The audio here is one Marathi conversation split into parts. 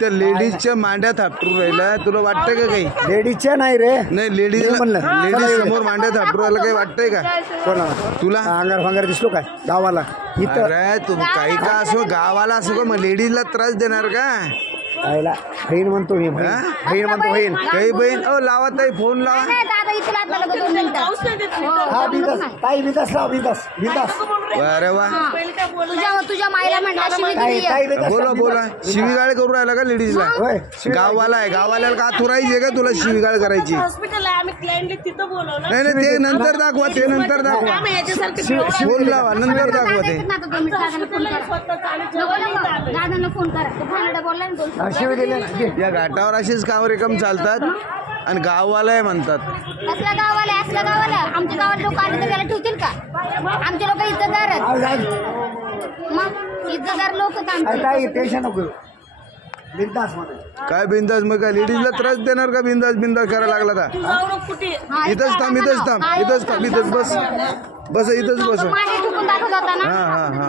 त्या लेडीजच्या मांड्या थापटून राहिला, तुला वाटतंय का काही? लेडीजच्या नाही रे, नाही लेडीज समोर मांड्या थापटून राहिला, काही वाटतंय का तुला? अंगार फांगार दिसलो काय गावाला इथं? अरे तू काही का असो, गावाला असो का, मग लेडीजला त्रास देणार का? आईला बहीण म्हणतो मी, बहीण म्हणतो बहीण. काही बहीण लावा ताई, फोन लावा. हा बिंदास ताई, बिंदास लाव, बिंदास बिंदास. अरे वा, तुझ्या माईला म्हणला बोला बोला. शिवीगाळ करू राहिला का लेडीजला? गाववाला आहे, गाववाल्याला का तुरायची का तुला शिवीगाळ करायची? हॉस्पिटल आहे, आम्ही क्लायंटला तिथं बोलवलं. नाही नाही, ते नंतर दाखवा, ते नंतर दाखवा. फोन लावा, नंतर दाखवा ते. दादांना फोन करा, बोलला ना शिवी दिले ना. या घाटावर अशीच काम रेकम चालतात आणि गाववाला आहे म्हणतात. असल्या गावाला आमच्या गावात लोक आले तर त्याला ठेवतील का? आमचे लोक इज्जतदार आहेत, मग इज्जतदार लोक काही टेन्शन नको, बिंदास म्हणा. काय बिंदास? मग काय लेडीजला त्रास देणार का? बिंदास बिंदास करायला लागला तर इथंच थांब, इथंच थांब, इथंच थांब, इथंच बस बस, इथंच बस. हा हा हा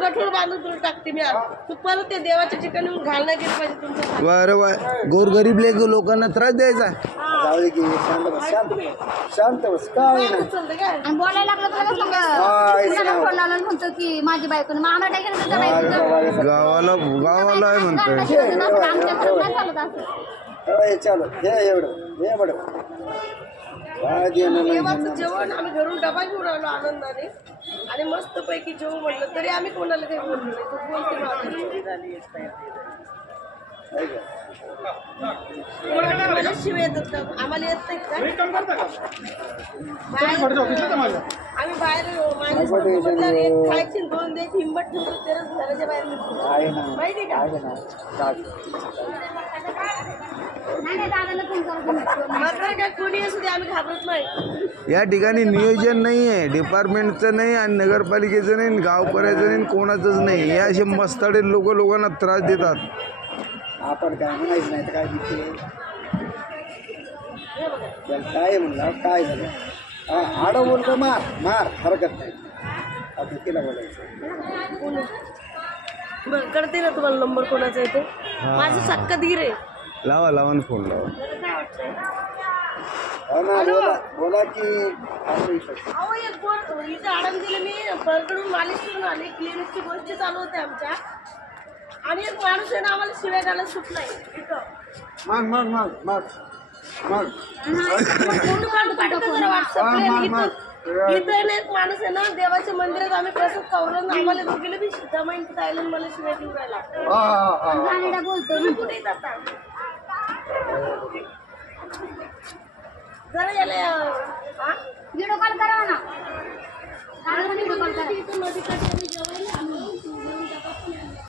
गठूळ बांधून तुला टाकते मी. तू परत ते देवाच्या ठिकाणी घालणं गेलं पाहिजे तुमचं. बरं वा, गोरगरीब लोकांना त्रास द्यायचा. जाऊ दे की, शांत बस, शांत शांत बस. काय नाही बोलायला लागलं तर फोन लावला म्हणतो की माझी बायको, मग आम्हाला काय केलं बायको? गावाला गावाला आहे म्हणतोय. चालू हे एवढं हे बडं काय देवाचं जेवण आम्ही घरून डबा घेऊन आलो आनंदाने आणि मस्त पैकी जेवू म्हणलं तरी आम्ही कोणाला काही बोललो नाही. तू बोलते मला शिव येतात का? आम्हाला येत नाही का? आम्ही बाहेर खायची 2 द्यायची हिंमत ठेवतो तरच घराच्या बाहेर निघतो, माहिती का? काय कोणी असू दे, आम्ही घाबरत नाही. या ठिकाणी नियोजन नाही आहे, डिपार्टमेंटचं नाही आणि नगरपालिकेचं नाही, गावकऱ्याचं नाही, कोणाचंच नाही. हे असे मस्ताडे लोक लोकांना त्रास देतात. आपण काय म्हणायचं नाही तर काय दिसते काय म्हणलं, काय झालं? आडो बोलतो मार मार, हरकत नाही. आता तिला बोलायचं. बरं करते ना तुम्हाला नंबर कोणाचा येतो? माझं सक्का धीर आहे. लावा लावा ना, फोन लावा. बोला की अहो एक गोड इथं आराम दिले मी, परकडून मालिश करून आले. क्लिनिकची गोष्टी चालू होते आमच्या आणि एक माणूस आहे ना आम्हाला शिव्या घालायला सुट नाही इथं. मग मग मग मग मग इथं एक माणूस आहे ना देवाच्या मंदिरात आम्ही कसं कवरून आम्हाला दोघीला बी सीतामाईंचं आयलन मला शिव्या देऊन राहिला. बोलतो कुठे जाता जरा याला व्हिडिओ कॉल करा ना. नदीकाठी आम्ही जेवायला